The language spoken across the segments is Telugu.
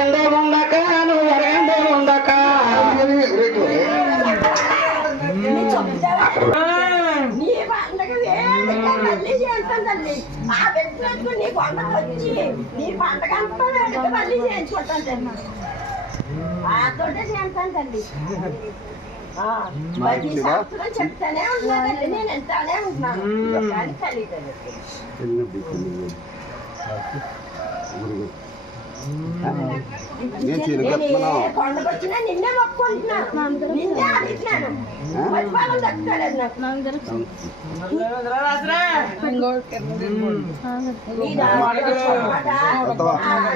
ఎందో ఉండక నువ్వు ఎరగందో ఉండక నీ పండగ మళ్ళీ చేస్తాను తల్లి. ఆ పెట్టుకు నీ పండగ వచ్చి నీ పండగ అంతా వేడుక మళ్ళీ చేయించుకుంటాను తల్లి. తోటే చేస్తాను తల్లి. ప్రతి సంవత్సరం చెప్తానే ఉన్నానండి, నేను ఎంతనే ఉంటున్నాను కానీ కలిగి కొండకొచ్చినా నిన్నే మొక్కుంటున్నాను, నిన్నే అడుగుతున్నాను. మధ్యపాలన దక్కుతాడు నాకు.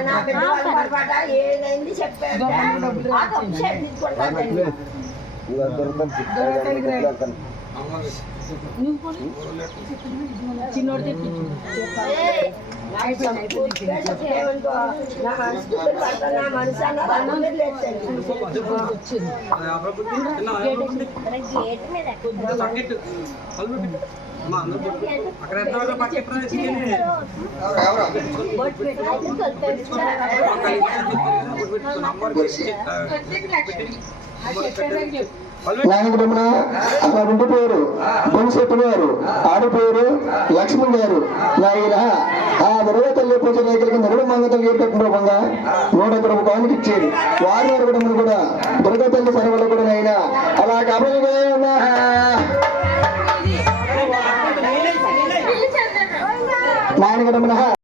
నా బిడ్డ పొరపాట ఏదైంది చెప్పాడు ఆ తప్పు చెల్లించుకుంటాను. చిన్నోడు తెప్పించు నా మనసు అన్నారు నాయకుడమ్మన అక్కడ ఉండిపోయారు. బొంశెట్టి గారు ఆడిపోయారు. లక్ష్మణ్ గారు ఆయన ఆ దుర్గా తల్లి పూజ రైతులకి నరుడు మంగతలు ఏర్పెట్టిన 100 కానుక ఇచ్చేది. వారి కూడా కూడా దుర్గా తల్లి సర్వలు కూడా అయినా అలా కబలుగా ఉన్నా నాయకుడమ్మన